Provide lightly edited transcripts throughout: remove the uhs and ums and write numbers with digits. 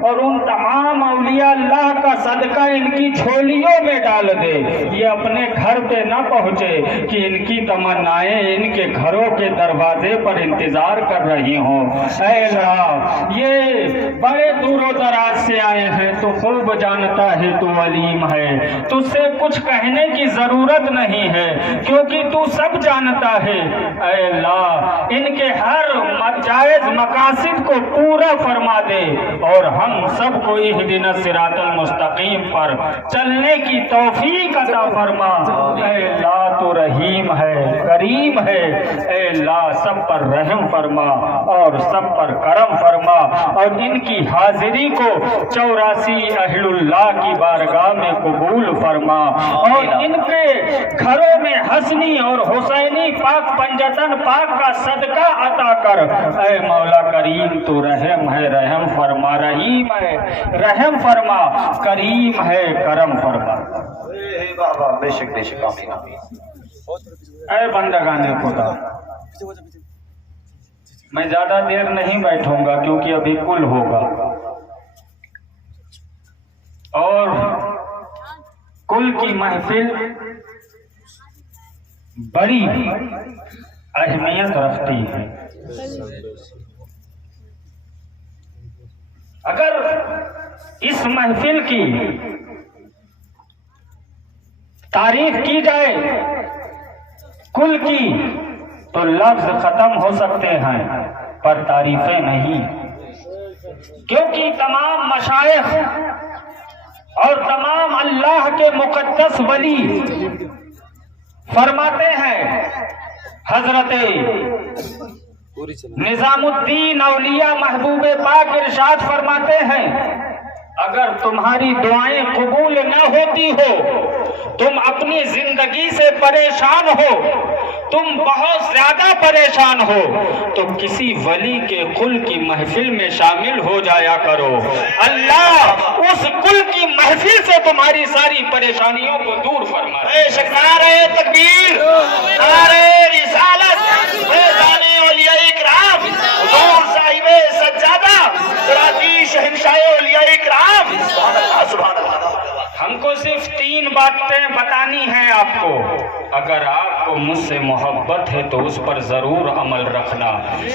اور ان تمام اولیاء اللہ کا صدقہ ان کی جھولیوں میں ڈال دے، یہ اپنے گھر پہ نہ پہنچے کہ ان کی تمنائیں ان کے گھروں کے دروازے پر انتظار کر رہی ہوں۔ اے اللہ، یہ بڑے دور و دراز سے آئے ہیں، تو خوب جانتا ہے تو علیم ہے، تجھ سے کچھ کہنے کی ضرورت نہیں ہے کیونکہ تو سب جانتا ہے۔ اے اللہ، ان کے ہر جائز مقاصد کو پورا فرما دے اور ہم سب کو اہدنا الصراط المستقیم پر چلنے کی توفیق عطا فرما۔ اے اللہ، تو رحیم ہے، کریم ہے، اے اللہ سب پر رحم فرما اور سب پر کرم فرما، اور ان کی حاضری کو 84 اہل اللہ کی بارگاہ میں قبول فرما، اور ان کے گھروں میں حسنی اور حسینی پاک پنجتن پاک کا صدقہ عطا کر۔ اے مولا کریم، تو رحم ہے، رحم فرما، رحیم ہے، رحم فرما، کریم ہے، کرم فرما۔ بے شک بے شک، آمین آمین۔ اے بندگان خدا، میں زیادہ دیر نہیں بیٹھوں گا کیونکہ ابھی کل ہوگا، اور کل کی محفل بڑی اہمیت رکھتی ہے۔ اگر اس محفل کی تعریف کی جائے کل کی تو لفظ ختم ہو سکتے ہیں پر تعریفیں نہیں، کیونکہ تمام مشائخ اور تمام اللہ کے مقدس ولی فرماتے ہیں، حضرت نظام الدین اولیاء محبوب پاک ارشاد فرماتے ہیں، اگر تمہاری دعائیں قبول نہ ہوتی ہو، تم اپنی زندگی سے پریشان ہو، تم بہت زیادہ پریشان ہو، تو کسی ولی کے کل کی محفل میں شامل ہو جایا کرو، اللہ اس کل کی محفل سے تمہاری ساری پریشانیوں کو دور فرمائے۔ بے شک، نعرہ تکبیر، نعرہ رسالت، فیضان اولیاء اکرام، حضور صاحب سجادہ، کراچی شہنشاہ اولیاء اکرام، سبحان اللہ سبحان اللہ۔ ہم کو صرف 3 باتیں بتانی ہیں آپ کو، اگر آپ کو مجھ سے محبت ہے تو اس پر ضرور عمل رکھنا،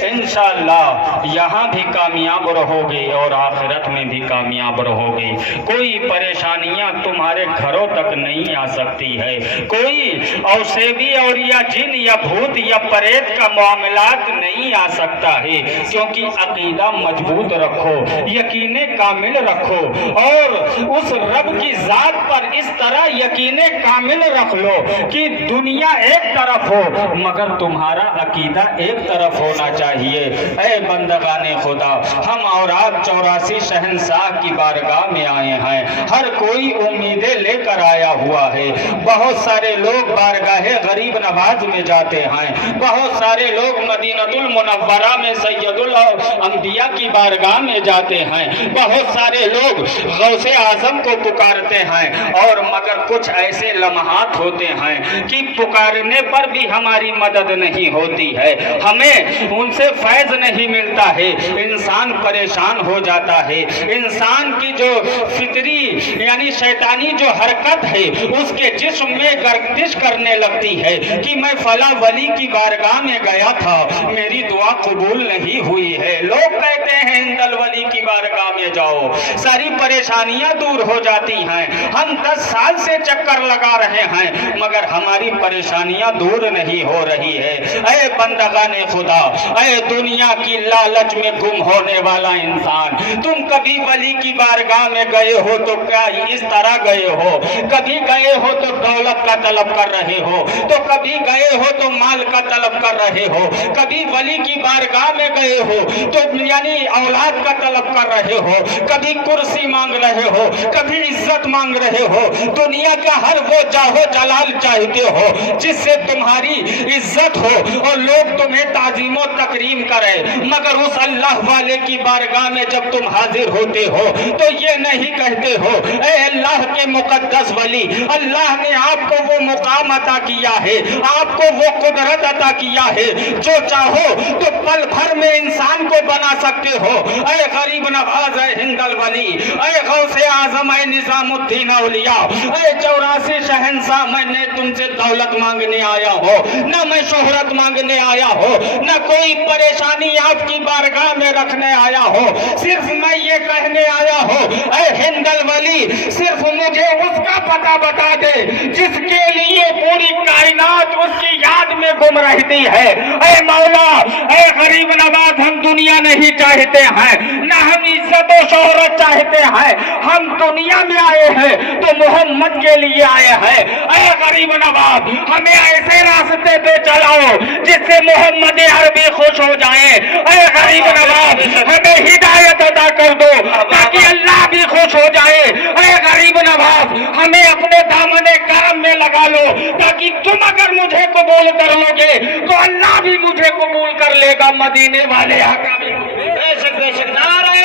انشاءاللہ یہاں بھی کامیاب رہو گے اور آخرت میں بھی کامیاب رہو گے۔ کوئی پریشانیاں تمہارے گھروں تک نہیں آ سکتی ہے، کوئی اوسیبی اور یا جن یا بھوت یا پریت کا معاملات نہیں آ سکتا ہے، کیونکہ عقیدہ مضبوط رکھو، یقین کامل رکھو، اور اس رب کی ذات پر اس طرح یقین کامل رکھ لو کہ دنیا ایک طرف ہو مگر تمہارا عقیدہ ایک طرف ہونا چاہیے۔ اے بندگان خدا، ہم اور آپ 84 شہنشاہ کی بارگاہ میں آئے ہیں، ہر کوئی امیدیں لے کر آیا ہوا ہے۔ بہت سارے لوگ بارگاہ غریب نواز میں جاتے ہیں، بہت سارے لوگ مدینۃ المنورہ میں سید الانبیاء کی بارگاہ میں جاتے ہیں، بہت سارے لوگ غوث اعظم کو پکارتے ہیں، اور مگر کچھ ایسے لمحات ہوتے ہیں کہ پکارنے پر بھی ہماری مدد نہیں ہوتی ہے، ہمیں ان سے فیض نہیں ملتا ہے، انسان پریشان ہو جاتا ہے، انسان کی جو فطری یعنی شیطانی جو حرکت ہے اس کے جسم میں گردش کرنے لگتی ہے کہ میں فلاں ولی کی بارگاہ میں گیا تھا، میری دعا قبول نہیں ہوئی ہے۔ لوگ کہتے ہیں اندل ولی کی بارگاہ میں جاؤ، ساری پریشانیاں دور ہو جاتی ہیں، ہم 10 سال سے چکر لگا رہے ہیں مگر ہماری پریشانیاں دور نہیں ہو رہی ہے۔ اے بندگان خدا، اے دنیا کی لالچ میں گم ہونے والا انسان، تم کبھی ولی کی بارگاہ میں گئے ہو تو کیا اس طرح گئے ہو؟ کبھی گئے ہو تو دولت کا طلب کر رہے ہو، تو کبھی گئے ہو تو مال کا طلب کر رہے ہو، کبھی ولی کی بارگاہ میں گئے ہو تو یعنی اولاد کا طلب کر رہے ہو، کبھی کرسی مانگ رہے ہو، کبھی عزت مانگ رہے ہو، دنیا کا ہر وہ جاہو جلال چاہتے ہو جس سے تمہاری عزت ہو اور لوگ تمہیں تعظیم و تکریم کرے، مگر اس اللہ والے کی بارگاہ میں جب تم حاضر ہوتے ہو تو یہ نہیں کہتے ہو اے اللہ کے مقدس ولی، اللہ نے آپ کو وہ مقام عطا کیا ہے، آپ کو وہ قدرت عطا کیا ہے، جو چاہو تو پل بھر میں انسان کو بنا سکتے ہو۔ اے غریب نواز، اے ہند الولی، اے غوث اعظم، اے نظام الدین اولیاء، اے 84 شہنشاہ، میں نے تم سے دولت مانگنے آیا ہو، نہ میں شہرت مانگنے آیا ہو، نہ کوئی پریشانی آپ کی بارگاہ میں رکھنے آیا ہو، صرف میں یہ کہنے آیا ہوں اے ہند الولی، صرف مجھے اس کا پتہ بتا دے جس کے لیے پوری کائنات اس کی یاد میں گم رہتی ہے۔ اے مولا، اے غریب نواز، ہم دنیا نہیں چاہتے ہیں، نہ ہم عزت و شہرت چاہتے ہیں، ہم دنیا میں آئے ہیں تو محمد کے لیے آئے ہیں۔ اے غریب نواز، ہمیں ایسے راستے پہ چلاؤ جس سے محمد عربی خوش ہو جائے۔ اے غریب نواز، ہمیں ہدایت عطا کر دو تاکہ اللہ بھی خوش ہو جائے۔ اے غریب نواز، ہمیں اپنے دامن کرم میں لگا لو تاکہ تم اگر مجھے قبول کر لو گے تو اللہ بھی مجھے قبول کر لے گا، مدینے والے آقا بھی۔ بے شک بے شک، نعرہ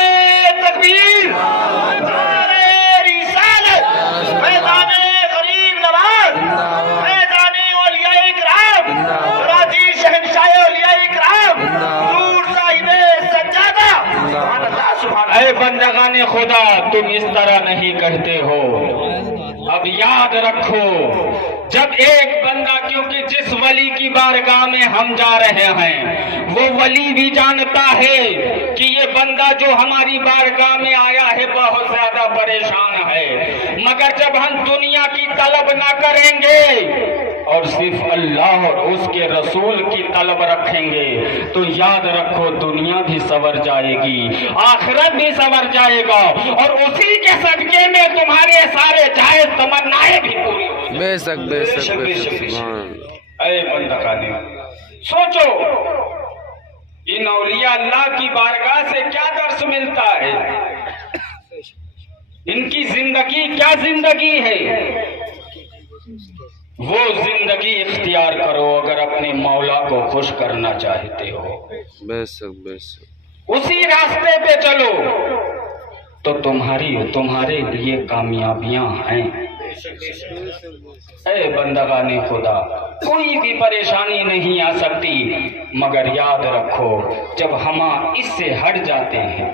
تکبیر، نعرہ رسالت، میدان غریب نواز، میدان اولیاء اکرام، راضی شہنشاہ اولیاء اکرام، نور صاحب سجادہ۔ اے بندگان خدا، تم اس طرح نہیں کہتے ہو۔ اب یاد رکھو، جب ایک بندہ، کیونکہ جس ولی کی بارگاہ میں ہم جا رہے ہیں وہ ولی بھی جانتا ہے کہ یہ بندہ جو ہماری بارگاہ میں آیا ہے بہت زیادہ پریشان ہے، مگر جب ہم دنیا کی طلب نہ کریں گے اور صرف اللہ اور اس کے رسول کی طلب رکھیں گے تو یاد رکھو دنیا بھی سنور جائے گی، آخرت بھی سنور جائے گا، اور اسی کے صدقے میں تمہارے سارے جائز تمنائیں بھی پوری ہو جائیں۔ بے شک بے شک بے شک۔ اے بندگان، سوچو ان اولیاء اللہ کی بارگاہ سے کیا درس ملتا ہے، ان کی زندگی کیا زندگی ہے۔ وہ زندگی اختیار کرو اگر اپنے مولا کو خوش کرنا چاہتے ہو، بے شک بے شک۔ اسی راستے پہ چلو تو تمہارے لیے کامیابیاں ہیں۔ اے بندگان خدا، کوئی بھی پریشانی نہیں آ سکتی، مگر یاد رکھو جب ہم اس سے ہٹ جاتے ہیں،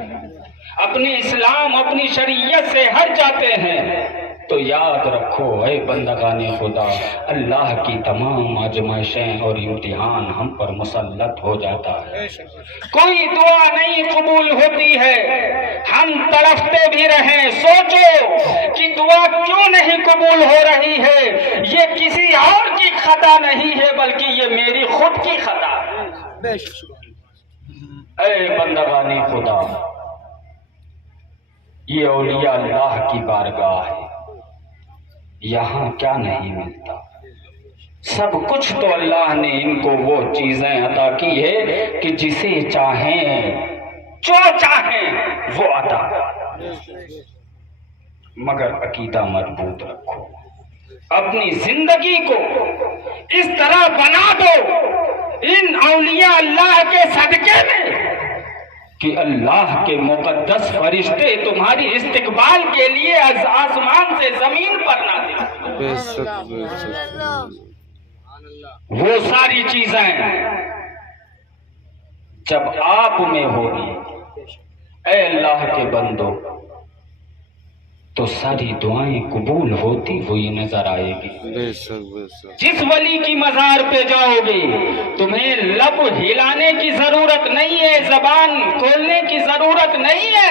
اپنے اسلام اپنی شریعت سے ہٹ جاتے ہیں، تو یاد رکھو اے بندگان خدا، اللہ کی تمام آزمائشیں اور امتحان ہم پر مسلط ہو جاتا ہے۔ کوئی دعا نہیں قبول ہوتی ہے، ہم تڑپتے بھی رہیں، سوچو کہ دعا کیوں نہیں قبول ہو رہی ہے، یہ کسی اور کی خطا نہیں ہے بلکہ یہ میری خود کی خطا ہے۔ اے بندگان خدا، یہ اولیاء اللہ کی بارگاہ ہے، یہاں کیا نہیں ملتا، سب کچھ تو اللہ نے ان کو وہ چیزیں عطا کی ہے کہ جسے چاہیں جو چاہیں وہ عطا، مگر عقیدہ مضبوط رکھو، اپنی زندگی کو اس طرح بنا دو ان اولیاء اللہ کے صدقے میں کہ اللہ کے مقدس فرشتے تمہاری استقبال کے لیے آسمان سے زمین پر نازل ہوں۔ بے شک بے شک۔ وہ ساری چیزیں جب آپ میں ہوگی اے اللہ کے بندو تو ساری دعائیں قبول ہوتی ہوئی نظر آئے گی۔ بے شک بے شک۔ جس ولی کی مزار پہ جاؤ گے تمہیں لب ہلانے کی ضرورت نہیں ہے، زبان کھولنے کی ضرورت نہیں ہے،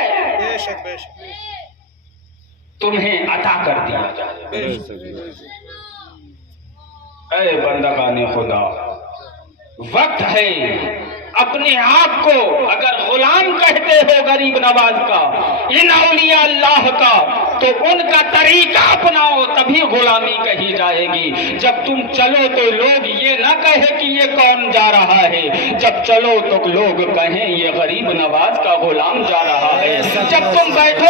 تمہیں عطا کر دیا جائے۔ بے شک بے شک۔ اے بندگان خدا، وقت ہے اپنے آپ کو اگر غلام کہتے ہو غریب نواز کا، ان اولیاء اللہ کا، تو ان کا طریقہ اپناؤ، تبھی غلامی کہی جائے گی۔ جب تم چلو تو لوگ یہ نہ کہے کہ یہ کون جا رہا ہے، جب چلو تو لوگ کہیں یہ غریب نواز کا غلام جا رہا ہے، جب تم بیٹھو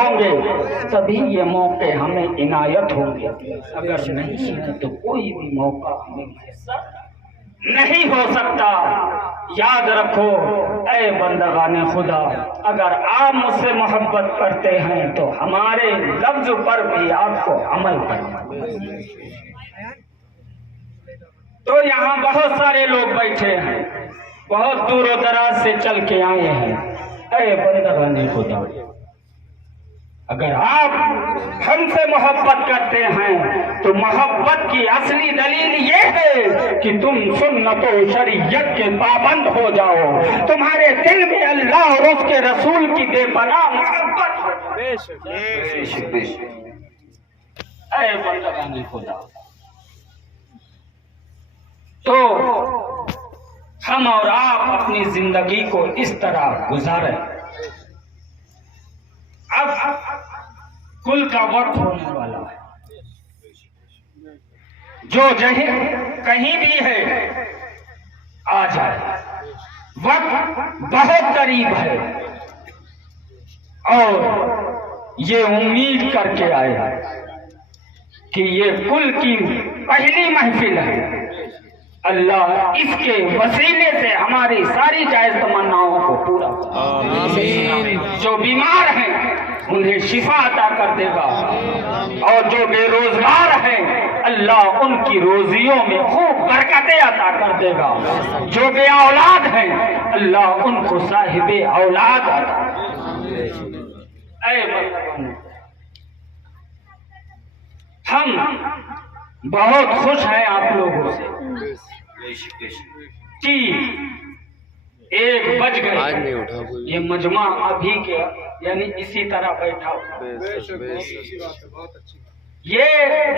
ہوں گے تبھی یہ موقع ہمیں عنایت ہوں گے، اگر نہیں ہے تو کوئی بھی موقع ہمیں میسر نہیں ہو سکتا۔ یاد رکھو اے بندگان خدا، اگر آپ مجھ سے محبت کرتے ہیں تو ہمارے لفظ پر بھی آپ کو عمل کرنا ہے۔ تو یہاں بہت سارے لوگ بیٹھے ہیں، بہت دور و دراز سے چل کے آئے ہیں۔ اے بندگان خدا، اگر آپ ہم سے محبت کرتے ہیں تو محبت کی اصلی دلیل یہ ہے کہ تم سنت و شریعت کے پابند ہو جاؤ، تمہارے دل میں اللہ اور اس کے رسول کی بے پناہ محبت ہو۔ اے بندگان خدا، تو ہم اور آپ اپنی زندگی کو اس طرح گزاریں۔ اب کل کا وقت ہونے والا ہے، جو کہیں بھی ہے آ جائے، وقت بہت قریب ہے، اور یہ امید کر کے آئے کہ یہ کل کی پہلی محفل ہے۔ اللہ اس کے وسیلے سے ہماری ساری جائز تمناؤں کو پورا کرے۔ جو بیمار ہیں انہیں شفا عطا کر دے گا، اور جو بے روزگار ہیں اللہ ان کی روزیوں میں خوب برکتیں عطا کر دے گا، جو بے اولاد ہیں اللہ ان کو صاحب اولاد عطا کر دے گا۔ اے بندگان، ہم بہت خوش ہیں آپ لوگوں سے کہ 1 بج گئے، یہ مجمع ابھی کے یعنی اسی طرح بیٹھا ہوا، یہ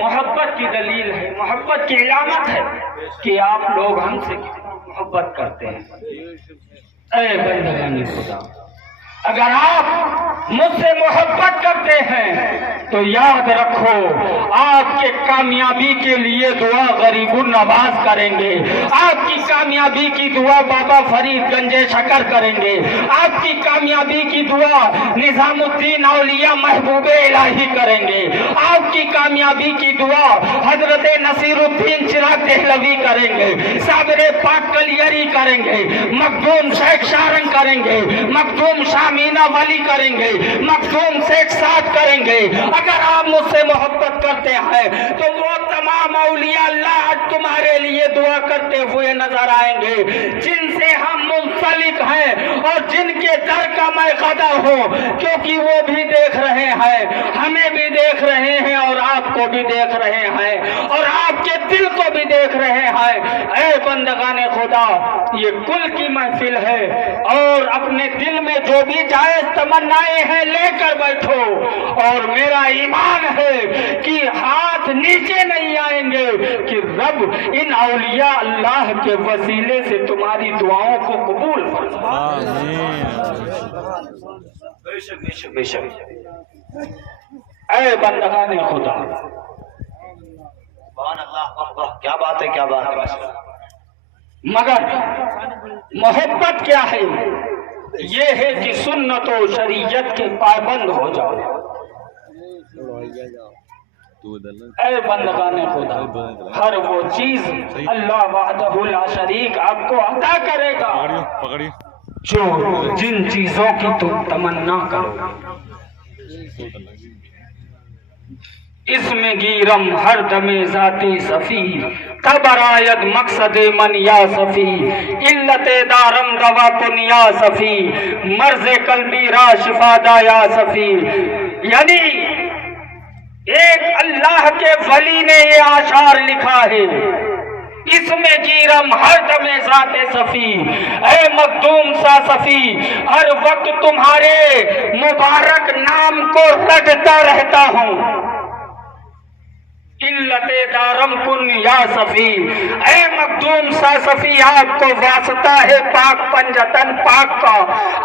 محبت کی دلیل ہے، محبت کی علامت ہے کہ آپ لوگ ہم سے کتنا محبت کرتے ہیں۔ اے بندگان خدا، اگر آپ مجھ سے محبت کرتے ہیں تو یاد رکھو آپ کے کامیابی کے لیے دعا غریب النواز کریں گے، آپ کی کامیابی کی دعا بابا فرید گنج شکر کریں گے، آپ کی کامیابی کی دعا نظام الدین اولیاء محبوب الہی کریں گے، آپ کی کامیابی کی دعا حضرت نصیر الدین چراغ دہلوی کریں گے، صابر پاک کلیری کریں گے، مخدوم شیخ شارنگ کریں گے، مخدوم شامینا ولی کریں گے، مخدوم شیخ سعد کریں گے۔ اگر آپ مجھ سے محبت کرتے ہیں تو وہ تمام اولیاء اللہ تمہارے لیے دعا کرتے ہوئے نظر آئیں گے جن سے ہم منسلک ہیں اور جن کے در کا میں غدا ہوں، کیونکہ وہ بھی دیکھ رہے ہیں، ہمیں بھی دیکھ رہے ہیں، اور آپ کو بھی دیکھ رہے ہیں، اور آپ کے دل کو بھی دیکھ رہے ہیں۔ اے بندگان خدا، یہ کل کی محفل ہے، اور اپنے دل میں جو بھی جائز تمنائیں ہیں لے کر بیٹھو، اور میرا ایمان ہے کہ ہاتھ نیچے نہیں آئیں گے کہ رب ان اولیاء اللہ کے وسیلے سے تمہاری دعاؤں کو قبول فرمائے۔ بے شک اے بندگان خدا، کیا بات ہے، کیا بات ہے۔ مگر محبت کیا ہے؟ یہ ہے کہ سنت و شریعت کے پابند ہو جاؤ۔ اے بندگان خدا، ہر وہ چیز اللہ وحدہ لا شریک آپ کو عطا کرے گا جو جن چیزوں کی تم تمنا کرو۔ اس میں گیرم ہر دم ذاتی صفی، تبر آید مقصد من یا صفی، علت دارم دوا کن یا صفی، مرض قلبی را شفا دا یا صفی۔ یعنی ایک اللہ کے ولی نے یہ اشعار لکھا ہے، اس میں گیرم ہر دم ذات صفی، اے مخدوم سا صفی، ہر وقت تمہارے مبارک نام کو رٹتا رہتا ہوں۔ علت دارم کن یا صفی، اے مخدوم سا صفی، آپ کو واسطہ ہے پاک پنجتن پاک کا،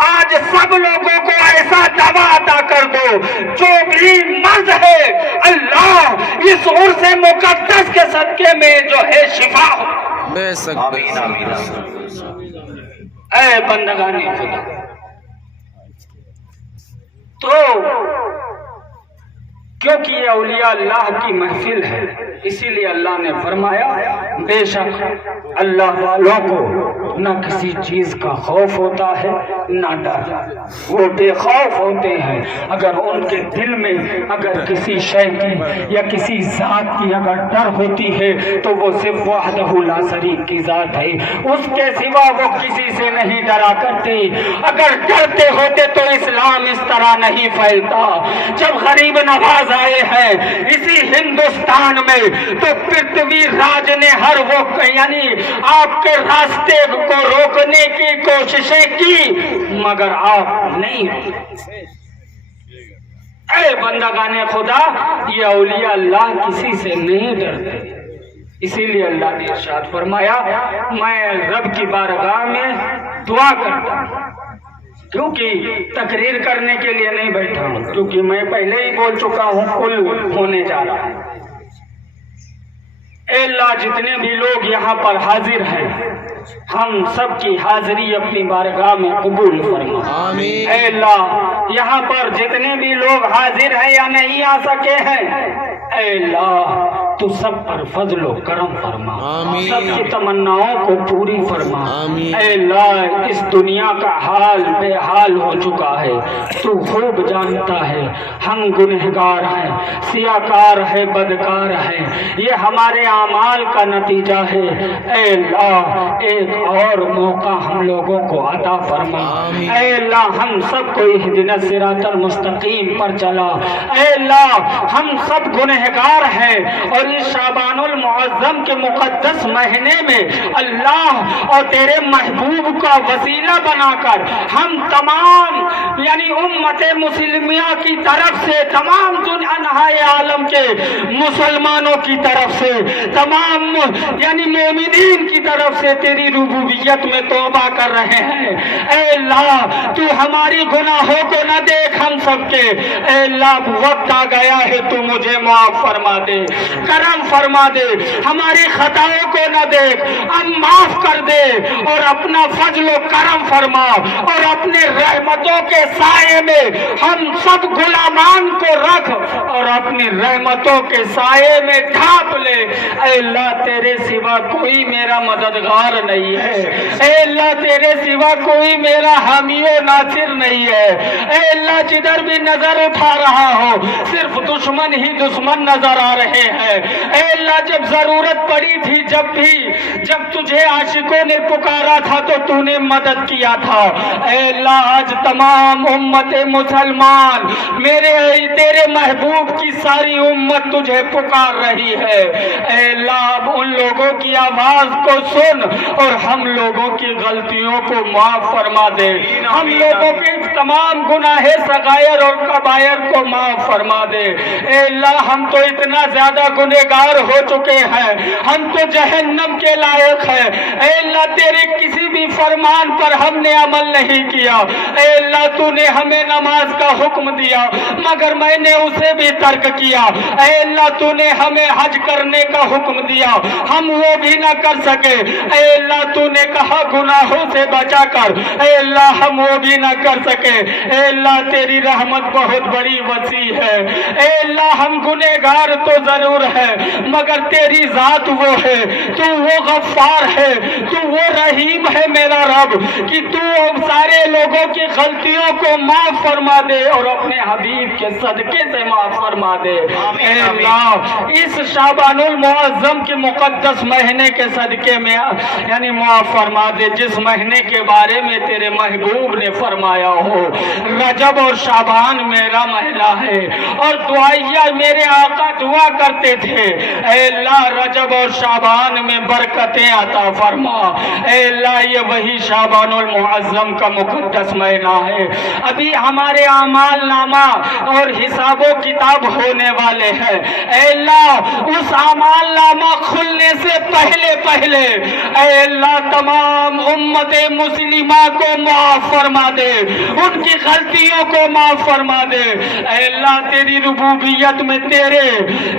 آج سب لوگوں کو ایسا دوا عطا کر دو جو بھی مرض ہے اللہ اس عرص مقدس کے صدقے میں جو ہے شفا ہو۔ آمین آمین۔ اے بندگان خدا، تو کیونکہ یہ اولیاء اللہ کی محفل ہے، اسی لیے اللہ نے فرمایا بے شک اللہ والوں کو نہ کسی چیز کا خوف ہوتا ہے نہ ڈر، وہ بے خوف ہوتے ہیں۔ اگر ان کے دل میں اگر کسی شے کی یا کسی ذات کی اگر ڈر ہوتی ہے تو وہ صرف وحدہ لا شریک کی ذات ہے، اس کے سوا وہ کسی سے نہیں ڈرا کرتے۔ اگر ڈرتے ہوتے تو اسلام اس طرح نہیں پھیلتا۔ جب غریب نواز آئے ہیں اسی ہندوستان میں تو پرتھوی راج نے ہر وہ یعنی آپ کے راستے کو روکنے کی کوششیں کی مگر آپ نہیں روکے۔ اے بندگان خدا، یہ اولیاء اللہ کسی سے نہیں ڈرتے، اسی لیے اللہ نے ارشاد فرمایا میں رب کی بارگاہ میں دعا کرتا ہوں، کیونکہ تقریر کرنے کے لیے نہیں بیٹھا ہوں، کیونکہ میں پہلے ہی بول چکا ہوں کل ہونے جا رہا ہے۔ اے اللہ جتنے بھی لوگ یہاں پر حاضر ہیں ہم سب کی حاضری اپنی بارگاہ میں قبول فرما۔ آمین۔ اے اللہ یہاں پر جتنے بھی لوگ حاضر ہیں یا نہیں آ سکے ہیں، اے اللہ تو سب پر فضل و کرم فرما، آمین۔ سب کی تمناؤں کو پوری فرما۔ آمین۔ اے اللہ اس دنیا کا حال بے حال ہو چکا ہے، تو خوب جانتا ہے ہم گنہگار ہیں، سیاکار ہے، بدکار ہیں، یہ ہمارے اعمال کا نتیجہ ہے۔ اے اللہ ایک اور موقع ہم لوگوں کو عطا فرما۔ آمین۔ اے اللہ ہم سب کو اہدنا الصراط المستقیم پر چلا۔ اے اللہ ہم سب گنہگار ہیں اور اس شعبان المعظم کے مقدس مہینے میں اللہ اور تیرے محبوب کا وسیلہ بنا کر ہم تمام یعنی امت مسلمیہ کی طرف سے، تمام انحائے عالم کے مسلمانوں کی طرف سے، تمام یعنی مومنین کی طرف سے تیری ربوبیت میں توبہ کر رہے ہیں۔ اے اللہ تو ہماری گناہوں کو نہ دیکھ ہم سب کے، اے اللہ وقت آ گیا ہے تو مجھے معاف فرما دے، کرم فرما دے، ہماری خطاؤں کو نہ دیکھ، اب معاف کر دے اور اپنا فضل و کرم فرما اور اپنے رحمتوں کے سائے میں ہم سب غلامان کو رکھ اور اپنی رحمتوں کے سائے میں ڈھانپ لے۔ اے اللہ تیرے سوا کوئی میرا مددگار نہیں ہے، اے اللہ تیرے سوا کوئی میرا حامی و ناصر نہیں ہے۔ اے اللہ جدھر بھی نظر اٹھا رہا ہو صرف دشمن ہی دشمن نظر آ رہے ہیں۔ اے اللہ جب ضرورت پڑی تھی، جب تجھے عاشقوں نے پکارا تھا تو تو نے مدد کیا تھا۔ اے اللہ آج تمام امت مسلمان تیرے محبوب کی ساری امت تجھے پکار رہی ہے۔ اے اللہ اب ان لوگوں کی آواز کو سن اور ہم لوگوں کی غلطیوں کو معاف فرما دے، ہم لوگوں کے تمام گناہ صغائر اور کبائر کو معاف فرما دے۔ اے اللہ ہم تو اتنا زیادہ گنہگار ہو چکے ہیں، ہم تو جہنم کے لائق ہیں۔ اے اللہ تیرے کسی بھی فرمان پر ہم نے عمل نہیں کیا۔ اے اللہ تو نے ہمیں نماز کا حکم دیا مگر میں نے اسے بھی ترک کیا۔ اے اللہ تو نے ہمیں حج کرنے کا حکم دیا، ہم وہ بھی نہ کر سکے۔ اے اللہ تو نے کہا گناہوں سے بچا کر، اے اللہ ہم وہ بھی نہ کر سکے۔ اے اللہ تیری رحمت بہت بڑی وسیع ہے۔ اے اللہ ہم گنہگار تو ضرور ہے مگر تیری ذات وہ ہے، تو وہ غفار ہے، تو وہ رحیم ہے میرا رب کہ تو سارے لوگوں کی غلطیوں کو معاف فرما دے اور اپنے حبیب کے صدقے سے معاف فرما دے۔ اے اللہ اس شعبان المعظم کے مقدس مہینے کے صدقے میں یعنی معاف فرما دے جس مہینے کے بارے میں تیرے محبوب نے فرمایا ہو رجب اور شعبان میرا مہینہ ہے، اور دعائیہ میرے آقا دعا کرتے تھے اے اللہ رجب اور شعبان میں برکتیں عطا فرما۔ اے اللہ یہ وہی شعبان المعظم کا مقدس مہینہ ہے، ابھی ہمارے اعمال نامہ اور حساب و کتاب ہونے والے ہیں۔ اے اللہ اس اعمال نامہ کھلنے سے پہلے اے اللہ تمام امت مسلمہ کو معاف فرما دے، ان کی غلطیوں کو معاف فرما دے۔ اے اللہ تیری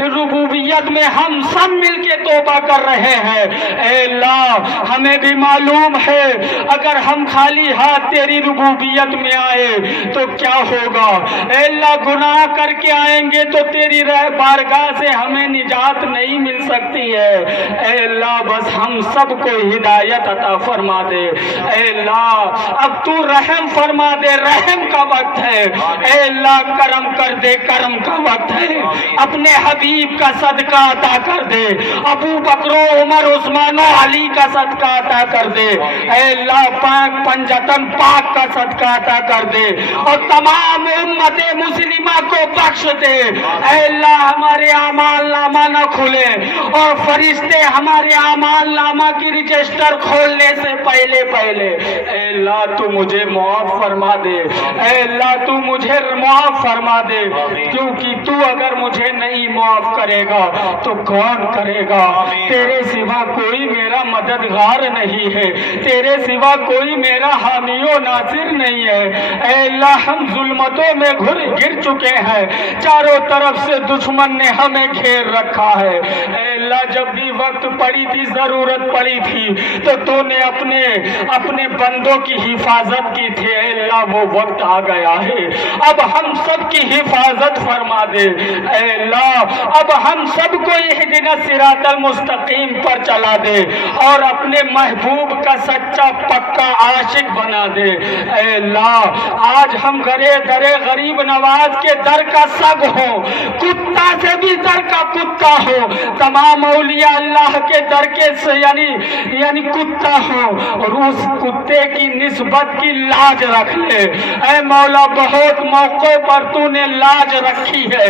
ربوبیت میں ہم سب مل کے توبہ کر رہے ہیں۔ اے اللہ ہمیں بھی معلوم ہے اگر ہم خالی ہاتھ تیری ربوبیت میں آئے تو کیا ہوگا۔ اے اللہ گناہ کر کے آئے جائیں گے تو تیری بارگاہ سے ہمیں نجات نہیں مل سکتی ہے۔ اے اللہ بس ہم سب کو ہدایت عطا فرما دے۔ اے اللہ اب تو رحم فرما دے، رحم کا وقت ہے۔ اے اللہ کرم کر دے، کرم کا وقت ہے۔ اپنے حبیب کا صدقہ عطا کر دے، ابو بکر و عمر عثمان و علی کا صدقہ عطا کر دے۔ اے اللہ پاک پنجتن پاک کا صدقہ عطا کر دے اور تمام امت مسلمہ کو بخش دے۔ اے اللہ ہمارے اعمال نامہ نہ کھلے اور فرشتے ہمارے اعمال نامہ کی رجسٹر کھولنے سے پہلے اے اللہ تو مجھے معاف فرما دے۔ اے اللہ تو مجھے معاف فرما دے، کیونکہ تو اگر مجھے نہیں معاف کرے گا تو کون کرے گا؟ تیرے سوا کوئی میرا مددگار نہیں ہے، تیرے سوا کوئی میرا حامی و ناصر نہیں ہے۔ اے اللہ ہم ظلمتوں میں گر چکے ہیں، چاروں طرف سے دشمن نے ہمیں گھیر رکھا ہے۔ اے اللہ جب بھی وقت پڑی تھی، ضرورت پڑی تھی تو تو نے اپنے بندوں کی حفاظت کی تھی۔ اے اللہ وہ وقت آ گیا ہے، اب ہم سب کی حفاظت فرما دے۔ اے اللہ اب ہم سب کو اہدنا الصراط المستقیم پر چلا دے اور اپنے محبوب کا سچا پکا عاشق بنا دے۔ اے اللہ آج ہم گرے درے غریب نواز کے در کا سگ ہو، کتا سے بھی در کا کتا ہو، تمام اولیاء اللہ کے در کے یعنی کتا ہو، اور اس کتے کی نسبت کی لاج رکھ لے۔ اے مولا بہت موقع پر تو نے لاج رکھی ہے،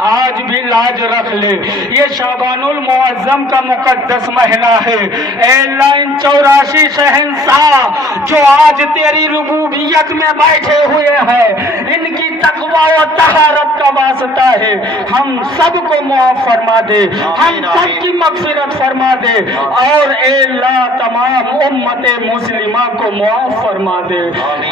آج بھی لاج رکھ لے۔ یہ شعبان المعظم کا مقدس مہینہ ہے۔ اے اللہ ان 84 شہنشاہ جو آج تیری ربوبیت میں بیٹھے ہوئے ہیں، ان کی تقوی و طہارت کا واسطہ ہے، ہم سب کو معاف فرما دے، ہم سب کی مغفرت فرما دے، اور اے اللہ تمام امت مسلمہ کو معاف فرما دے،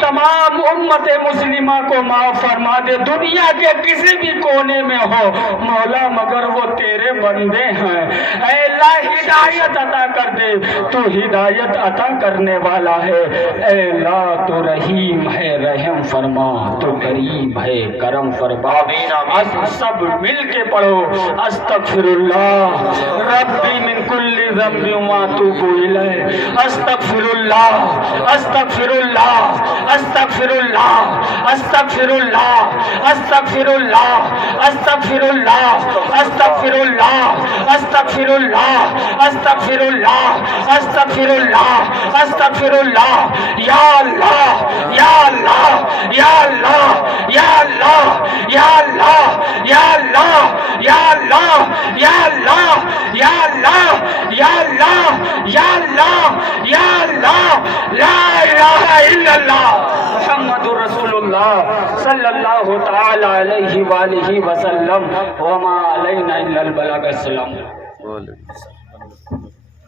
تمام امت مسلمہ کو معاف فرما دے۔ دنیا کے کسی بھی کونے میں ہو مولا مگر وہ تیرے بندے ہیں۔ اے اللہ ہدایت عطا کر دے، تو ہدایت عطا کرنے والا ہے۔ اے اللہ تو رحیم ہے، رحم فرما، تو کریم ہے، کرم فرما۔ سب مل کے پڑھو استغفر اللہ ربی من کل ذنب واتوب الیہ، استغفر اللہ استغفر اللہ استغفر اللہ استغفر اللہ استغفر اللہ استغفر اللہ استغفر اللہ استغفر اللہ استغفر اللہ استغفر اللہ استغفر اللہ۔ یا اللہ یا اللہ یا اللہ یا اللہ یا اللہ یا اللہ یا اللہ یا اللہ یا اللہ یا اللہ یا اللہ یا اللہ، لا الہ الا اللہ محمد رسول اللہ صلی اللہ تعالی علیہ وآلہ وسلم، وما علینا الا البلاغ۔ السلام۔ وعلیکم السلام۔